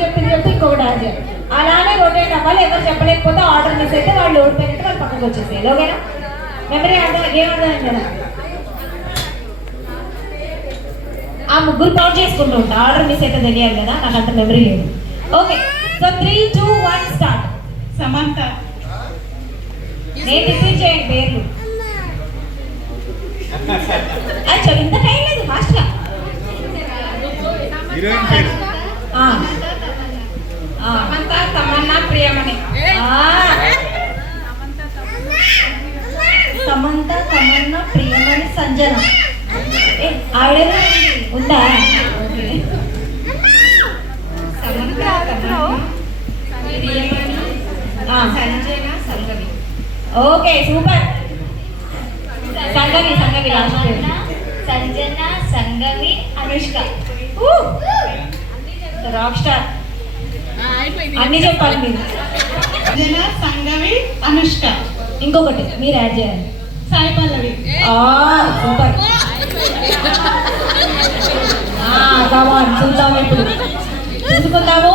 చెప్తే ఇంకొకటి యాడ్ చేయాలి. అలానే రొటేట్ అవ్వాలి. ఎవరు చెప్పలేకపోతే ఆర్డర్ మిస్ అయితే వాళ్ళు ఓడిపోయినట్టు వాళ్ళు పక్కకు వచ్చేసేయాలి. ఓకేనా? మెమరీ ఏమర్థమైంది కదా? ఆ ముగ్గురు కౌంట్ చేసుకుంటూ ఉంటా. ఆర్డర్ మిస్ అయితే తెలియాలి కదా, నాకు అంత మెమరీ లేదు. Okay, so 3, 2, 1 start. సమంత. నేను రిపీట్ చేయండి పేర్లు. అచ్చా, ఇంత టైం లేదు, ఫాస్ట్గా. సమంత, తమన్నా, ప్రియమణి. సమంత, తమన్నా, ప్రియమణి, సంజన. ఆవిడ ఉందా? Samantha, Priyamani, Sanjana, Sangavi. Okay, super. Sangavi last పేరు. సంజన, సంగవి, అనుష్క. Rock star. అన్ని చెప్పాలి మీరు. సంజన, సంగవి, అనుష్క. ఇంకొకటి మీరు యాడ్ చేయాలి. సాయి పల్లవి. సూపర్. కమాన్, చూద్దాము ఇప్పుడు. చూసుకుందాము.